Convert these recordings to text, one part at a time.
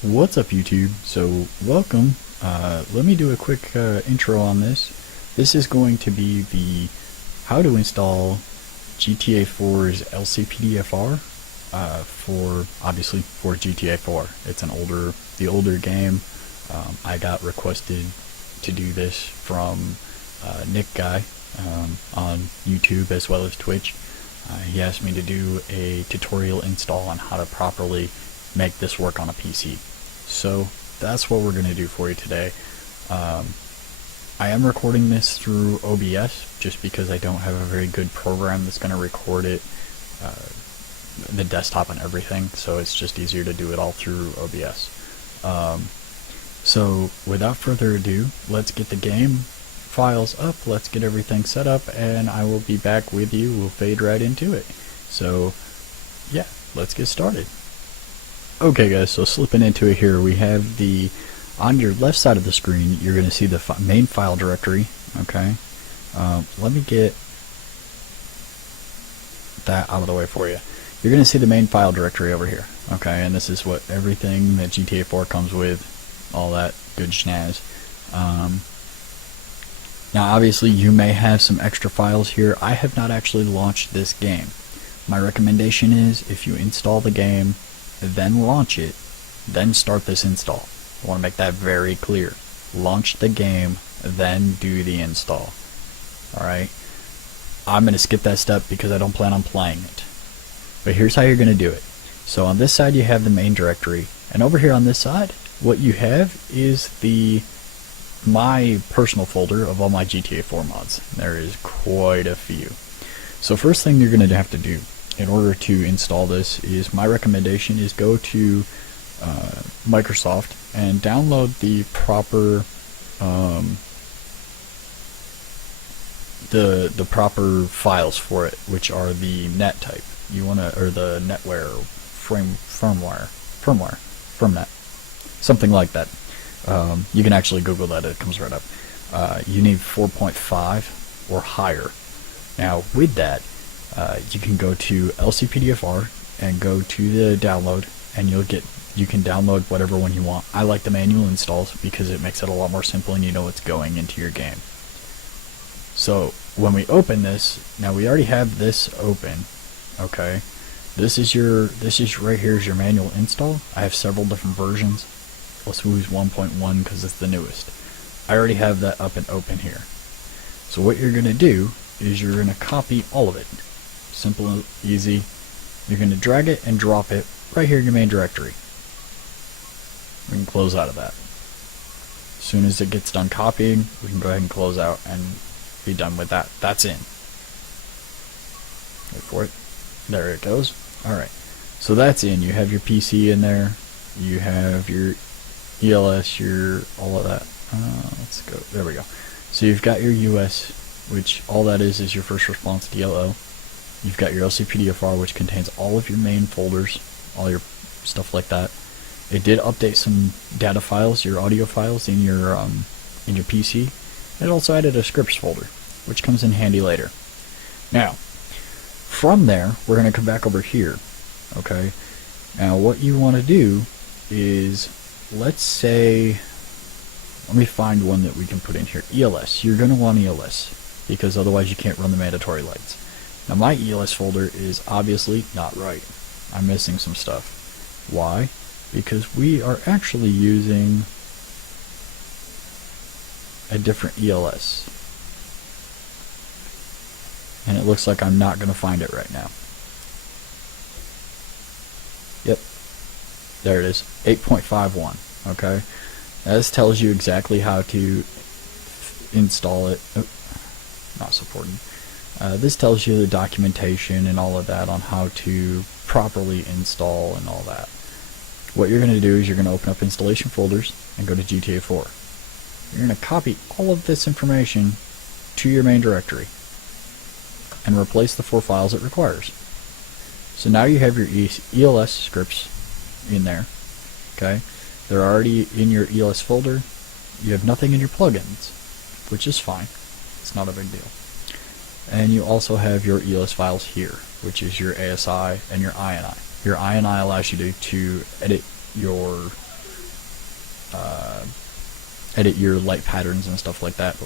What's up YouTube? So welcome. Let me do a quick intro on this. This is going to be the how to install GTA 4's LCPDFR for obviously for GTA 4. It's the older game. I got requested to do this from Nick Guy on YouTube as well as Twitch. He asked me to do a tutorial install on how to properly make this work on a PC. So that's what we're going to do for you today. I am recording this through OBS just because I don't have a very good program that's going to record it, the desktop and everything, so it's just easier to do it all through OBS. So without further ado, let's get the game files up, let's get everything set up, and I will be back with you. We'll fade right into it. So yeah, let's get started. Okay guys, so slipping into it here, we have on your left side of the screen, you're going to see the main file directory. Okay, let me get that out of the way for you. You're going to see the main file directory over here. Okay, and this is what everything that GTA 4 comes with, all that good schnaz. Now obviously you may have some extra files here. I have not actually launched this game. My recommendation is if you install the game, then launch it, then start this install. I want to make that very clear. Launch the game, then do the install. Alright? I'm going to skip that step because I don't plan on playing it. But here's how you're going to do it. So on this side you have the main directory, and over here on this side, what you have is my personal folder of all my GTA 4 mods. There is quite a few. So first thing you're going to have to do in order to install this is, my recommendation is go to Microsoft and download the proper the proper files for it, which are the net type. You want to, or the netware, firmnet, something like that. You can actually Google that; it comes right up. You need 4.5 or higher. Now with that, you can go to LCPDFR and go to the download, and you can download whatever one you want. I like the manual installs because it makes it a lot more simple and you know what's going into your game. So when we open this, now we already have this open. Okay, this is right here is your manual install. I have several different versions. Let's use 1.1 because it's the newest. I already have that up and open here. So what you're gonna do is you're gonna copy all of it. Simple and easy. You're going to drag it and drop it right here in your main directory. We can close out of that. As soon as it gets done copying, we can go ahead and close out and be done with that. That's in. Wait for it. There it goes. Alright. So that's in. You have your PC in there. You have your ELS, all of that. Let's go. There we go. So you've got your US, which all that is your first response DLL. You've got your LCPDFR, which contains all of your main folders, all your stuff like that. It did update some data files, your audio files in your PC. It also added a scripts folder, which comes in handy later. Now, from there, we're going to come back over here. Okay. Now, what you want to do is, let's say, let me find one that we can put in here. ELS. You're going to want ELS because otherwise you can't run the mandatory lights. Now my ELS folder is obviously not right. I'm missing some stuff. Why? Because we are actually using a different ELS. And it looks like I'm not going to find it right now. Yep. There it is. 8.51. Okay. Now this tells you exactly how to install it. Oh, not supported. This tells you the documentation and all of that on how to properly install and all that. What you're going to do is you're going to open up installation folders and go to GTA 4. You're going to copy all of this information to your main directory and replace the 4 files it requires. So now you have your ELS scripts in there. Okay, they're already in your ELS folder. You have nothing in your plugins, which is fine. It's not a big deal. And you also have your ELS files here, which is your ASI and your INI. Your INI allows you to edit your edit your light patterns and stuff like that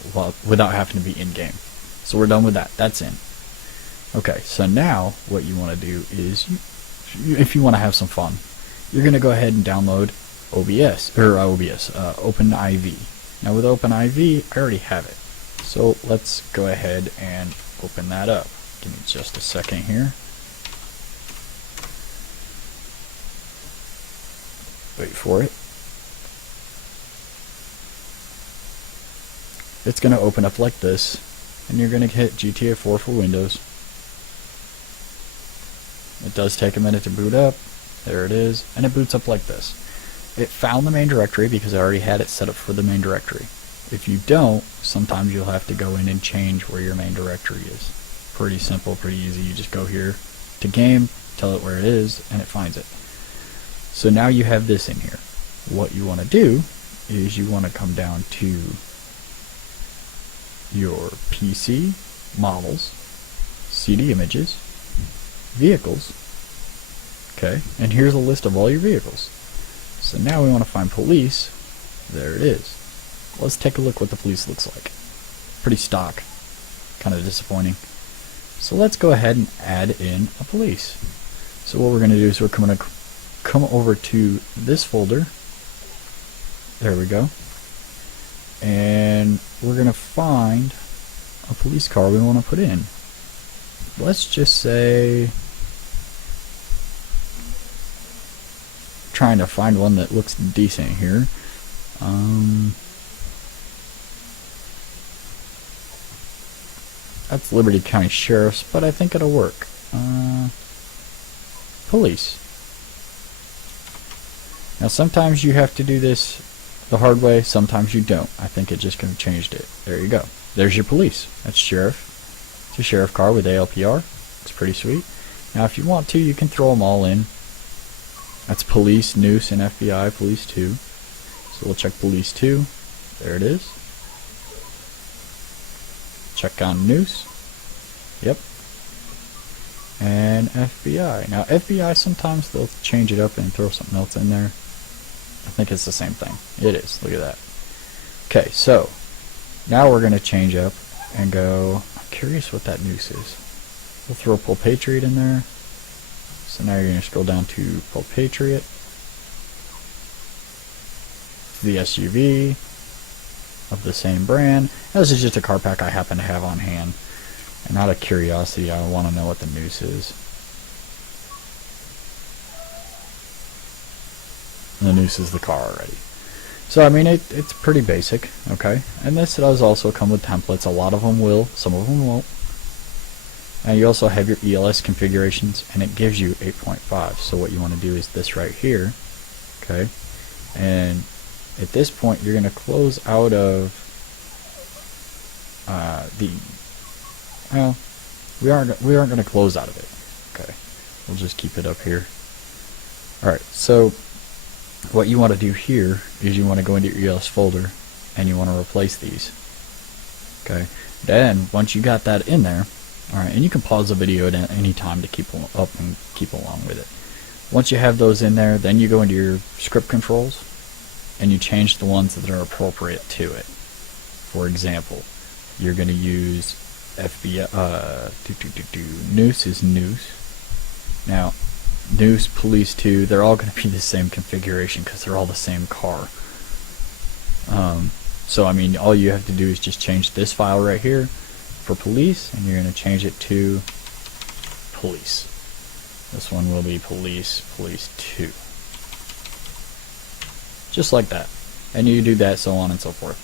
without having to be in-game. So we're done with that. That's in. Okay, so now what you want to do is, if you want to have some fun, you're going to go ahead and download OpenIV. Now with OpenIV, I already have it. So let's go ahead and open that up. Give me just a second here. Wait for it. It's going to open up like this, and you're going to hit GTA 4 for Windows. It does take a minute to boot up. There it is, and it boots up like this. It found the main directory because I already had it set up for the main directory. If you don't, sometimes you'll have to go in and change where your main directory is. Pretty simple, pretty easy. You just go here to game, tell it where it is, and it finds it. So now you have this in here. What you want to do is you want to come down to your PC, models, CD images, vehicles. Okay, and here's a list of all your vehicles. So now we want to find police. There it is. Let's take a look what the police looks like. Pretty stock. Kind of disappointing. So let's go ahead and add in a police. So what we're going to do is we're going to come over to this folder. There we go. And we're going to find a police car we want to put in. Let's just say, trying to find one that looks decent here. That's Liberty County Sheriff's, but I think it'll work. Police. Now sometimes you have to do this the hard way, sometimes you don't. I think it just kind of changed it. There you go. There's your police. That's sheriff. It's a sheriff car with ALPR. It's pretty sweet. Now if you want to, you can throw them all in. That's police, noose, and FBI, police 2. So we'll check police 2. There it is. Check on noose. Yep. And FBI. Now FBI, sometimes they'll change it up and throw something else in there. I think it's the same thing. It is. Look at that. Okay, so now we're going to change up and go, I'm curious what that noose is. We'll throw Pull Patriot in there. So now you're going to scroll down to Pull Patriot. The SUV of the same brand. Now, this is just a car pack I happen to have on hand. And out of curiosity, I want to know what the noose is. And the noose is the car already. So I mean, it's pretty basic, okay? And this does also come with templates. A lot of them will, some of them won't. And you also have your ELS configurations, and it gives you 8.5. So what you want to do is this right here, okay? And at this point, you're going to close out of well, we aren't going to close out of it. Okay, we'll just keep it up here. All right, so what you want to do here is you want to go into your ELS folder, and you want to replace these. Okay, then once you got that in there, all right, and you can pause the video at any time to keep up and keep along with it. Once you have those in there, then you go into your script controls, and you change the ones that are appropriate to it. For example, you're going to use FBI, noose is noose. Now, noose, police 2, they're all going to be the same configuration because they're all the same car. So I mean, all you have to do is just change this file right here for police, and you're going to change it to police. This one will be police 2. Just like that. And you do that, so on and so forth.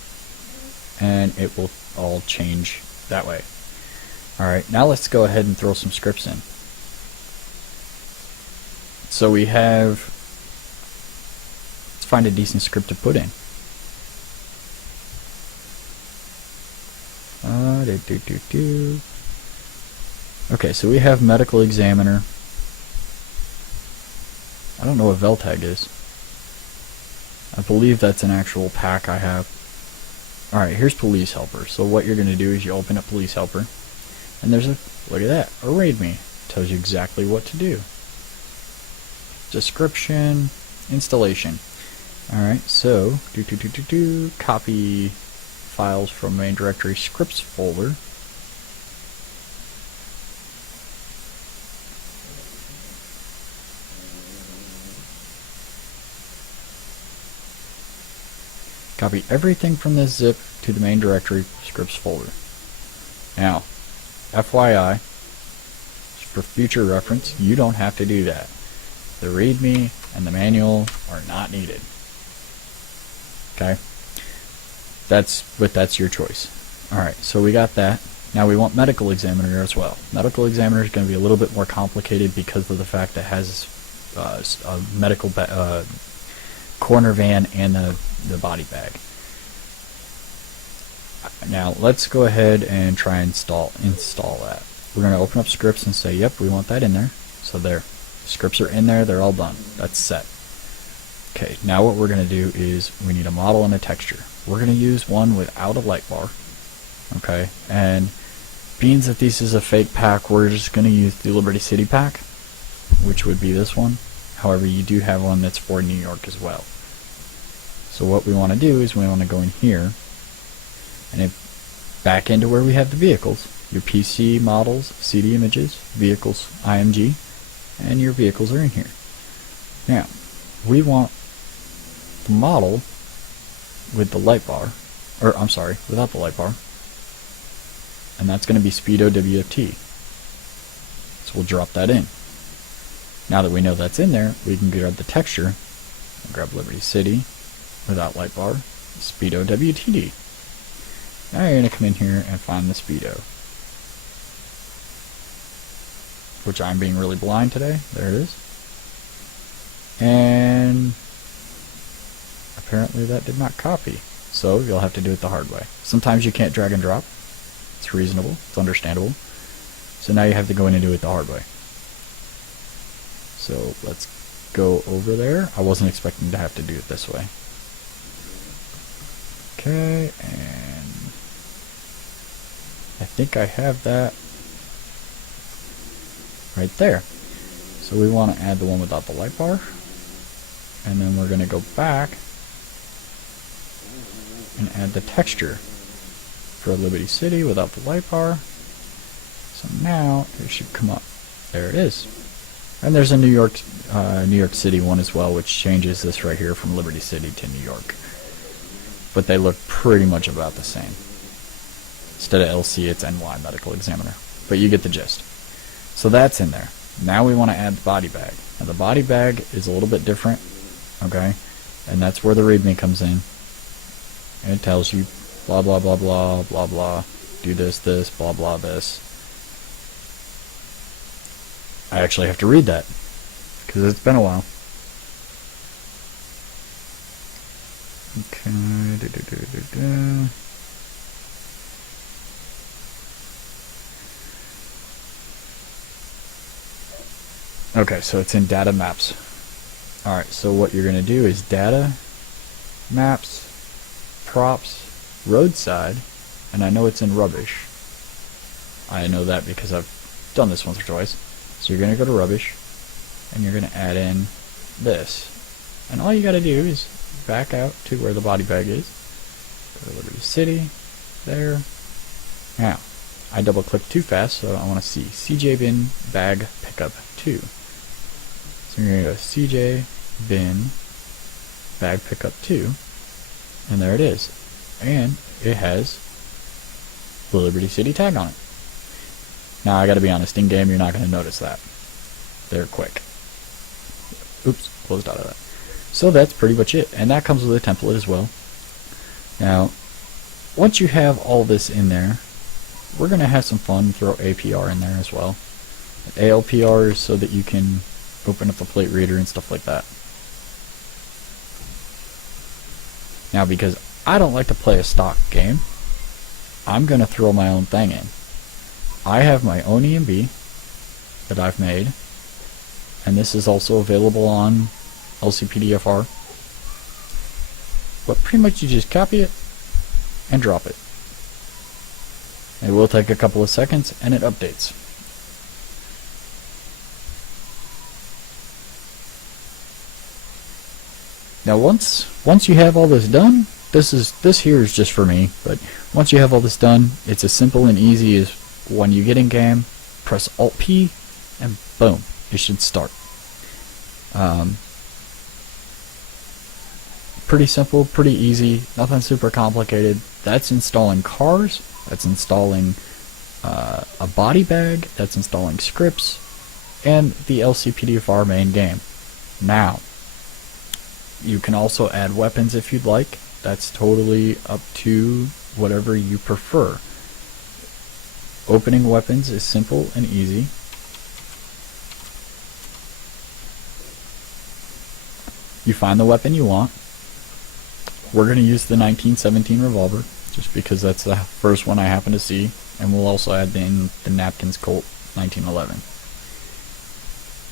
And it will all change that way. Alright, now let's go ahead and throw some scripts in. So we have, let's find a decent script to put in. Okay, so we have medical examiner. I don't know what VELTAG is. I believe that's an actual pack I have. Alright, here's police helper. So what you're going to do is you open up police helper, and there's a, look at that, a RAID me. Tells you exactly what to do. Description, installation. Alright, so copy files from main directory scripts folder. Copy everything from this zip to the main directory scripts folder. Now, FYI, for future reference, you don't have to do that. The README and the manual are not needed. Okay? That's your choice. Alright, so we got that. Now we want medical examiner as well. Medical examiner is going to be a little bit more complicated because of the fact that it has a medical corner van and the body bag. Now let's go ahead and try and install that. We're going to open up scripts and say, yep, we want that in there. So there. Scripts are in there, they're all done. That's set. Okay, now what we're going to do is we need a model and a texture. We're going to use one without a light bar. Okay, and being that this is a fake pack, we're just going to use the Liberty City pack, which would be this one. However, you do have one that's for New York as well. So what we want to do is we want to go in here and back into where we have the vehicles. Your PC models, CD images, vehicles, IMG, and your vehicles are in here. Now, we want the model with the light bar, or I'm sorry, without the light bar, and that's going to be Speedo WFT. So we'll drop that in. Now that we know that's in there, we can grab the texture, and grab Liberty City, without light bar, Speedo WTD. Now you're going to come in here and find the Speedo, which I'm being really blind today. There it is. And apparently that did not copy. So you'll have to do it the hard way. Sometimes you can't drag and drop. It's reasonable. It's understandable. So now you have to go in and do it the hard way. So let's go over there. I wasn't expecting to have to do it this way. Okay, and I think I have that right there. So we want to add the one without the light bar, and then we're going to go back and add the texture for Liberty City without the light bar. So now it should come up. There it is. And there's a New York City one as well, which changes this right here from Liberty City to New York. But they look pretty much about the same. Instead of LC, it's NY, Medical Examiner. But you get the gist. So that's in there. Now we want to add the body bag. Now the body bag is a little bit different, okay? And that's where the README comes in. And it tells you blah, blah, blah, blah, blah, blah. Do this, this, blah, blah, this. I actually have to read that, because it's been a while. Okay, Okay, so it's in data maps. Alright, so what you're going to do is data, maps, props, roadside, and I know it's in rubbish. I know that because I've done this once or twice. So you're going to go to rubbish, and you're going to add in this. And all you got to do is back out to where the body bag is. Go to Liberty City, there. Now, I double clicked too fast, so I want to see CJ bin bag pickup 2. So you're going to go CJ bin bag pickup 2, and there it is. And it has the Liberty City tag on it. Now I gotta be honest, in game you're not gonna notice that. They're quick. Oops, closed out of that. So that's pretty much it, and that comes with a template as well. Now, once you have all this in there, we're gonna have some fun, throw APR in there as well. ALPR is so that you can open up the plate reader and stuff like that. Now, because I don't like to play a stock game, I'm gonna throw my own thing in. I have my own EMB that I've made, and this is also available on LCPDFR. But pretty much you just copy it and drop it. It will take a couple of seconds and it updates. Now once you have all this done, this here is just for me, but once you have all this done, it's as simple and easy as when you get in game, press Alt P, and boom, it should start. Pretty simple, pretty easy, nothing super complicated. That's installing cars, that's installing a body bag, that's installing scripts, and the LCPDFR main game. Now, you can also add weapons if you'd like. That's totally up to whatever you prefer. Opening weapons is simple and easy. You find the weapon you want. We're going to use the 1917 revolver, just because that's the first one I happen to see, and we'll also add in the Napkins Colt 1911.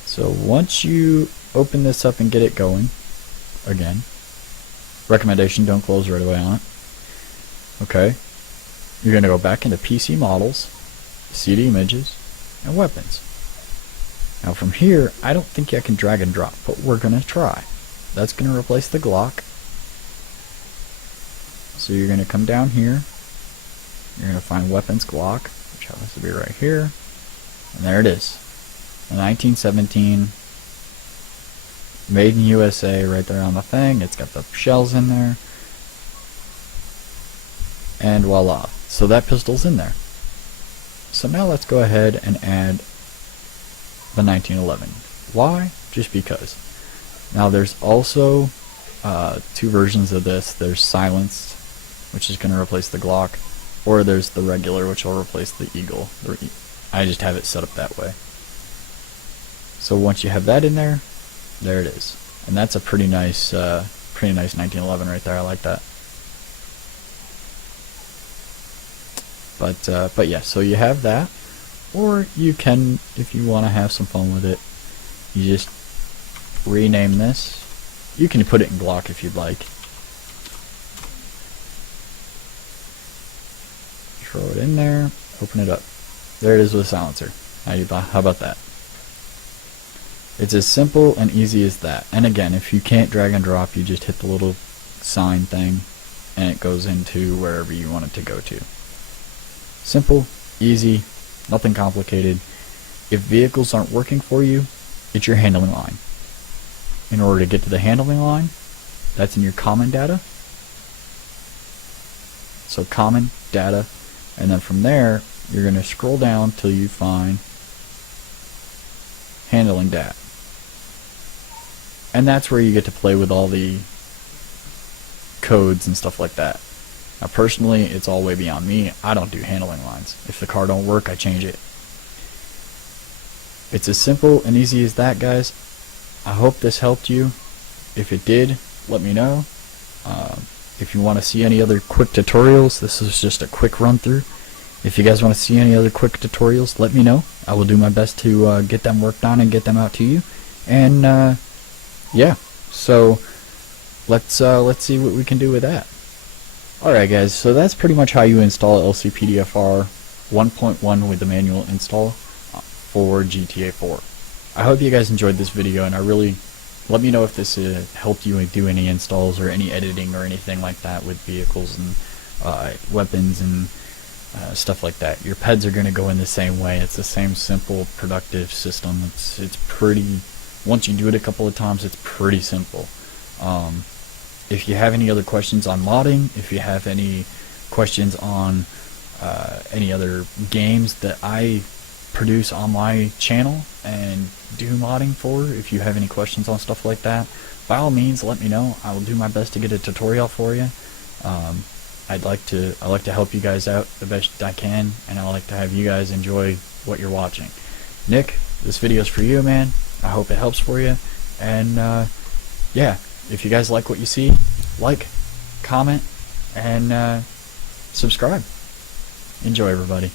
So once you open this up and get it going, again, recommendation, don't close right away on it. Okay, you're going to go back into PC models, CD images, and weapons. Now from here, I don't think I can drag and drop, but we're going to try. That's going to replace the Glock. So you're going to come down here, you're going to find weapons Glock, which happens to be right here, and there it is. The 1917, made in USA, right there on the thing. It's got the shells in there, and voila. So that pistol's in there. So now let's go ahead and add the 1911. Why? Just because. Now there's also two versions of this. There's silenced, which is going to replace the Glock, or there's the regular, which will replace the Eagle. I just have it set up that way. So once you have that in there, there it is, and that's a pretty nice 1911 right there. I like that. But yeah, so you have that, or you can, if you want to have some fun with it, you just rename this. You can put it in Glock if you'd like. Throw it in there, open it up. There it is with a silencer. How about that? It's as simple and easy as that. And again, if you can't drag and drop, you just hit the little sign thing and it goes into wherever you want it to go to. Simple, easy, nothing complicated. If vehicles aren't working for you, it's your handling line. In order to get to the handling line, that's in your common data. So common data, and then from there, you're going to scroll down till you find handling data. And that's where you get to play with all the codes and stuff like that. Now personally, it's all way beyond me. I don't do handling lines. If the car don't work, I change it. It's as simple and easy as that, guys. I hope this helped you. If it did, let me know. If you want to see any other quick tutorials, this is just a quick run through. If you guys want to see any other quick tutorials, let me know. I will do my best to get them worked on and get them out to you. And yeah, so let's see what we can do with that. Alright guys, so that's pretty much how you install LCPDFR 1.1 with the manual install for GTA 4. I hope you guys enjoyed this video, and let me know if this helped you do any installs or any editing or anything like that with vehicles and weapons and stuff like that. Your PEDs are going to go in the same way. It's the same simple, productive system. It's pretty, once you do it a couple of times, it's pretty simple. If you have any other questions on modding, if you have any questions on any other games that I produce on my channel and do modding for, if you have any questions on stuff like that, by all means let me know. I will do my best to get a tutorial for you. I like to help you guys out the best I can, and I like to have you guys enjoy what you're watching. Nick, this video's for you, man. I hope it helps for you, and yeah, if you guys like what you see, like, comment, and subscribe. Enjoy, everybody.